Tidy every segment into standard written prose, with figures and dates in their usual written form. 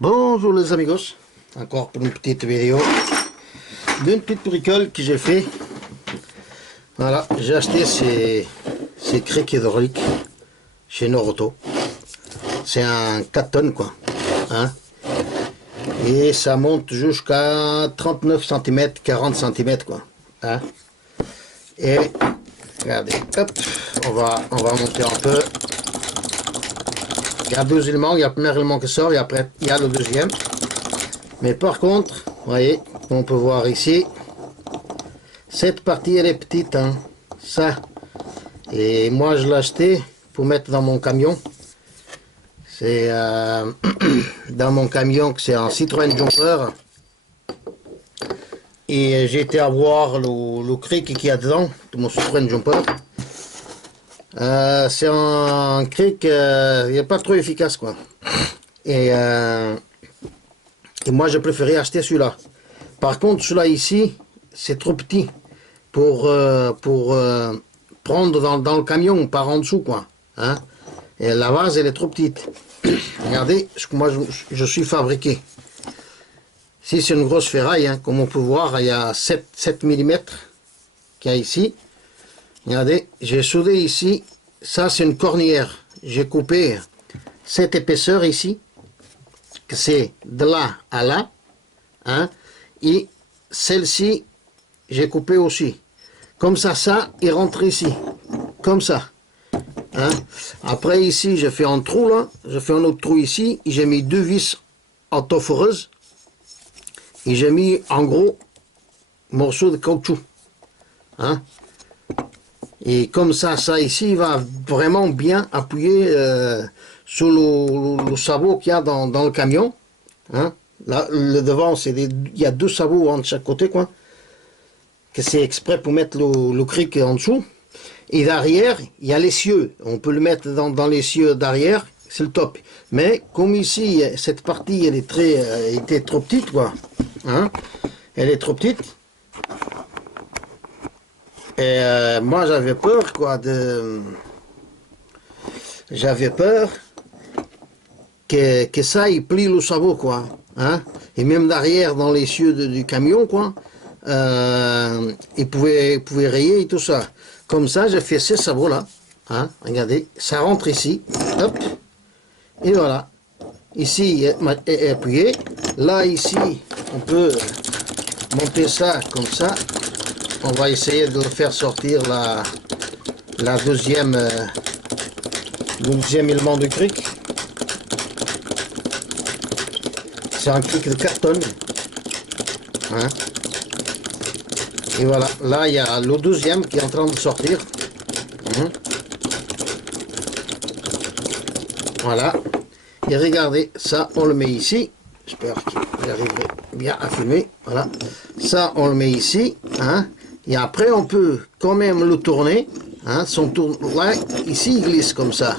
Bonjour les amigos, encore pour une petite vidéo d'une petite bricole que j'ai fait. Voilà, j'ai acheté ces crics hydrauliques chez Noroto. C'est un 4 tonnes quoi, hein? Et ça monte jusqu'à 39 cm, 40 cm quoi, hein? Et regardez, hop, on va monter un peu. Il y a deux éléments, il y a le premier élément qui sort et après il y a le deuxième. Mais par contre, vous voyez, on peut voir ici, cette partie elle est petite, hein, ça. Et moi je l'ai acheté pour mettre dans mon camion. C'est dans mon camion que c'est un Citroën Jumper. Et j'ai été à voir le cric qu'il y a dedans de mon Citroën Jumper. C'est un cric, il n'est pas trop efficace quoi. Et moi je préférais acheter celui-là. Par contre celui-là ici, c'est trop petit pour prendre dans le camion par en dessous quoi. Hein? Et la vase elle est trop petite. Regardez ce que moi je suis fabriqué. Si c'est une grosse ferraille, hein, comme on peut voir, il y a 7 mm qu'il y a ici. Regardez, j'ai soudé ici, ça c'est une cornière. J'ai coupé cette épaisseur ici, que c'est de là à là. Hein, et celle-ci, j'ai coupé aussi. Comme ça, il rentre ici. Comme ça. Hein. Après ici, j'ai fait un trou là. J'ai fait un autre trou ici. J'ai mis deux vis autoforeuses. Et j'ai mis en gros morceau de caoutchouc. Hein. Et comme ça ici, il va vraiment bien appuyer sur le sabot qu'il y a dans le camion. Hein. Là, le devant, il y a deux sabots de chaque côté, quoi. Que c'est exprès pour mettre le cric en dessous. Et derrière, il y a l'essieu. On peut le mettre dans l'essieu derrière, c'est le top. Mais comme ici, cette partie, elle était trop petite, quoi. Hein. Elle est trop petite. Et moi j'avais peur quoi j'avais peur que ça il plie le sabot quoi, hein, et même derrière dans les cieux du camion quoi, il pouvait rayer et tout ça. Comme ça j'ai fait ces sabots là, hein, regardez, ça rentre ici, hop, et voilà, ici est appuyé, là ici on peut monter ça comme ça. On va essayer de le faire sortir le deuxième élément du cric. C'est un cric de 4 tonnes. Hein. Et voilà, là il y a le deuxième qui est en train de sortir. Hein. Voilà. Et regardez, ça on le met ici. J'espère que j'arriverai bien à filmer. Voilà. Ça on le met ici. Hein. Et après, on peut quand même le tourner. Hein, là, ici, il glisse comme ça.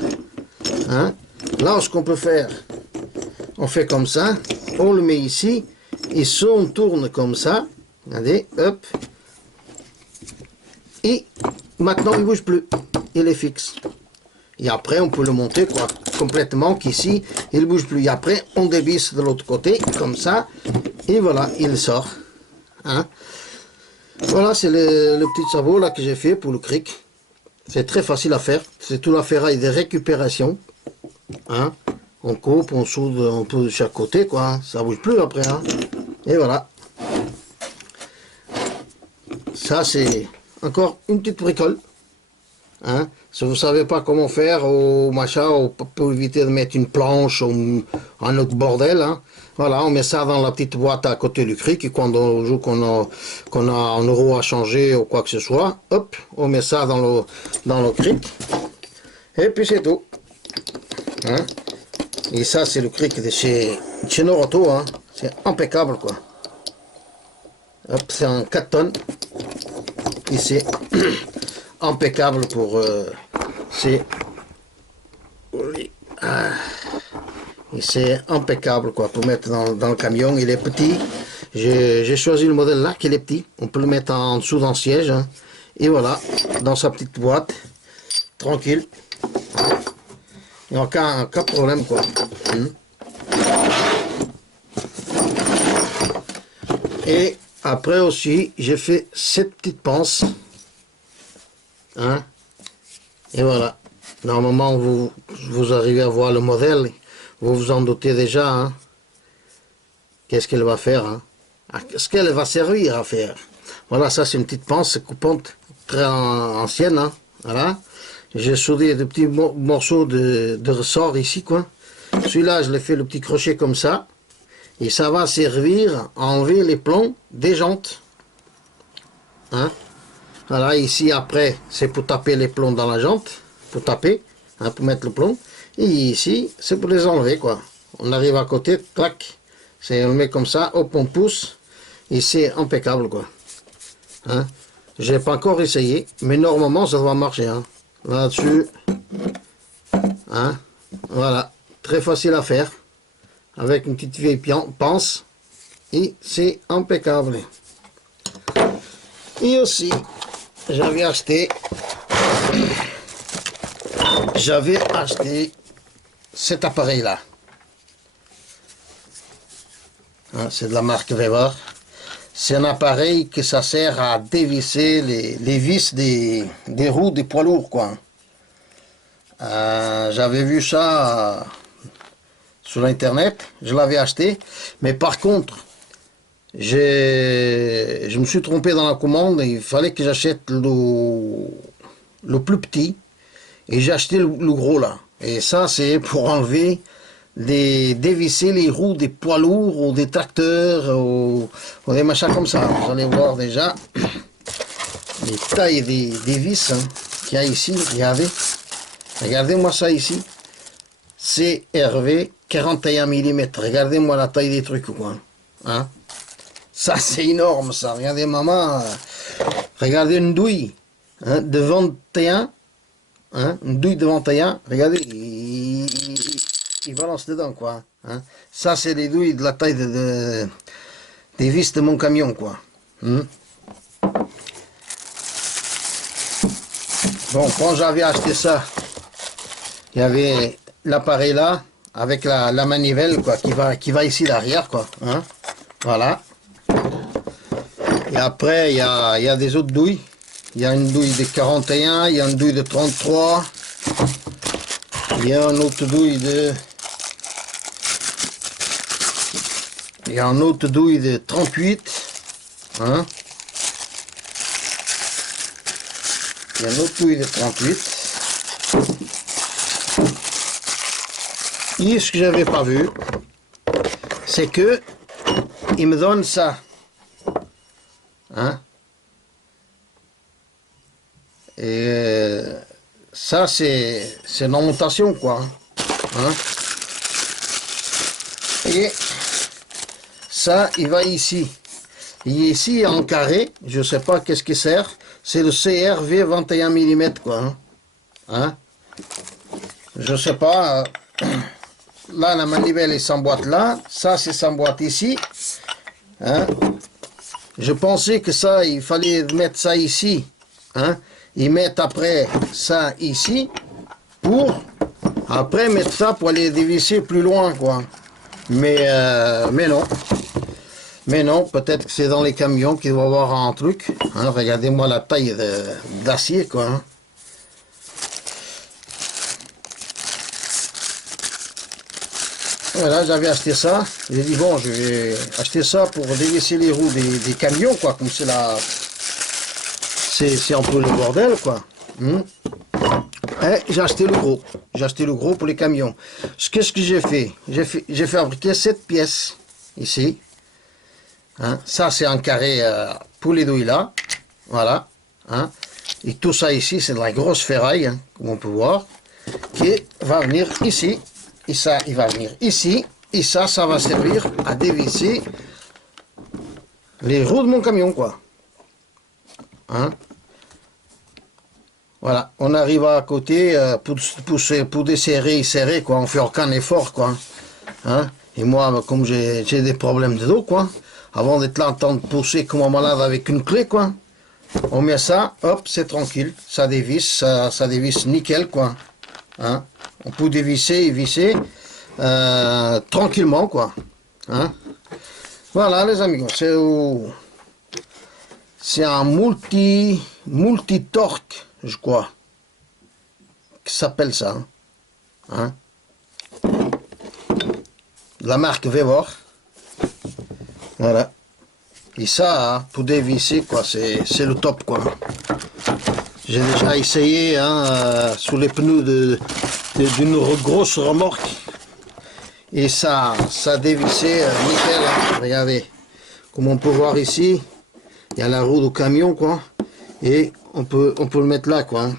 Hein. Là, ce qu'on peut faire, on fait comme ça. On le met ici. Et si on tourne comme ça, regardez, hop. Et maintenant, il ne bouge plus. Il est fixe. Et après, on peut le monter quoi, complètement, qu'ici, il ne bouge plus. Et après, on dévisse de l'autre côté, comme ça. Et voilà, il sort. Hein. Voilà, c'est le petit sabot là que j'ai fait pour le cric. C'est très facile à faire. C'est tout la ferraille de récupération. Hein. On coupe, on soude un peu de chaque côté, quoi. Ça bouge plus après. Hein. Et voilà. Ça, c'est encore une petite bricole. Hein. Si vous ne savez pas comment faire au machin, pour éviter de mettre une planche ou un autre bordel, hein. Voilà, on met ça dans la petite boîte à côté du cric et quand on joue qu'on a un euro à changer ou quoi que ce soit, hop, on met ça dans le cric et puis c'est tout. Hein. Et ça c'est le cric de chez Noroto, hein. C'est impeccable quoi. Hop, c'est en 4 tonnes et c'est impeccable pour et c'est impeccable quoi pour mettre dans le camion. Il est petit, j'ai choisi le modèle là qui est petit, on peut le mettre en dessous dans le siège, hein. Et voilà, dans sa petite boîte tranquille, il n'y a aucun problème quoi. Et après aussi, j'ai fait cette petite pince. Hein? Et voilà. Normalement, vous arrivez à voir le modèle. Vous vous en doutez déjà. Hein? Qu'est-ce qu'elle va faire? Hein? Ce qu'elle va servir à faire. Voilà, ça c'est une petite pince coupante très ancienne. Hein? Voilà. J'ai soudé de petits morceaux de ressort ici, quoi. Celui-là, je l'ai fait le petit crochet comme ça. Et ça va servir à enlever les plombs des jantes. Hein? Voilà, ici après, c'est pour taper les plombs dans la jante. Pour taper, hein, pour mettre le plomb. Et ici, c'est pour les enlever, quoi. On arrive à côté, clac. On le met comme ça, hop, on pousse. Et c'est impeccable, quoi. Hein? Je n'ai pas encore essayé, mais normalement, ça va marcher. Hein? Là-dessus. Hein? Voilà. Très facile à faire. Avec une petite vieille pince. Et c'est impeccable. Et aussi, j'avais acheté cet appareil là. Hein, c'est de la marque Weber. C'est un appareil que ça sert à dévisser les vis des roues des poids lourds, quoi. J'avais vu ça sur internet, je l'avais acheté, mais par contre, je me suis trompé dans la commande. Il fallait que j'achète le plus petit, et j'ai acheté le gros là. Et ça, c'est pour enlever, dévisser les roues des poids lourds ou des tracteurs ou des machins comme ça. Vous allez voir déjà les tailles des vis, hein, qu'il y a ici. Regardez-moi ça ici. CRV 41 mm. Regardez-moi la taille des trucs, quoi. Hein? Ça, c'est énorme, ça. Regardez, maman. Regardez une douille, hein, de 21. Hein, une douille de 21. Regardez, il balance dedans, quoi. Hein? Ça, c'est les douilles de la taille des vis de mon camion, quoi. Hein? Bon, quand j'avais acheté ça, il y avait l'appareil là, avec la manivelle, quoi, qui va ici derrière, quoi. Hein? Voilà. Et après, il y a des autres douilles. Il y a une douille de 41, il y a une douille de 33. Il y a une autre douille de... Il y a une autre douille de 38. Hein? Il y a une autre douille de 38. Et ce que j'avais pas vu, c'est que il me donne ça. Hein? Et ça, c'est une augmentation, quoi. Hein? Et ça, il va ici. Et ici, en carré, je sais pas qu'est-ce qui sert. C'est le CRV 21 mm, quoi. Hein? Hein? Je sais pas. Là, la manivelle est s'emboîte là. Ça, c'est s'emboîte ici. Hein? Je pensais que ça, il fallait mettre ça ici. Hein? Et mettre après ça ici. Pour après mettre ça pour aller dévisser plus loin, quoi. Mais non. Mais non, peut-être que c'est dans les camions qu'il va y avoir un truc. Hein? Regardez-moi la taille d'acier, quoi. Hein? Voilà, j'avais acheté ça. J'ai dit, bon, je vais acheter ça pour dévisser les roues des camions, quoi. Comme c'est la... C'est un peu le bordel, quoi. Et j'ai acheté le gros. J'ai acheté le gros pour les camions. Qu'est-ce que j'ai fait? J'ai fabriqué 7 pièces, ici. Hein? Ça, c'est un carré pour les douilles, là. Voilà. Hein? Et tout ça ici, c'est de la grosse ferraille, hein, comme on peut voir, qui va venir ici. Et ça, il va venir ici. Et ça va servir à dévisser les roues de mon camion, quoi. Hein? Voilà. On arrive à côté pour desserrer, serrer, quoi. On fait aucun effort, quoi. Hein? Et moi, comme j'ai des problèmes de dos, quoi. Avant d'être là en train de pousser comme un malade avec une clé, quoi. On met ça, hop, c'est tranquille. Ça dévisse, ça dévisse nickel, quoi. Hein? On peut dévisser et visser tranquillement, quoi. Hein? Voilà les amigos, c'est un multi-torque, je crois, qui s'appelle ça. Hein. La marque Vevor. Voilà. Et ça, hein, pour dévisser, quoi, c'est le top, quoi. J'ai déjà essayé hein, sous les pneus d'une grosse remorque. Et ça dévissait nickel. Hein. Regardez, comme on peut voir ici, il y a la roue du camion, quoi. Et on peut le mettre là, quoi. Hein.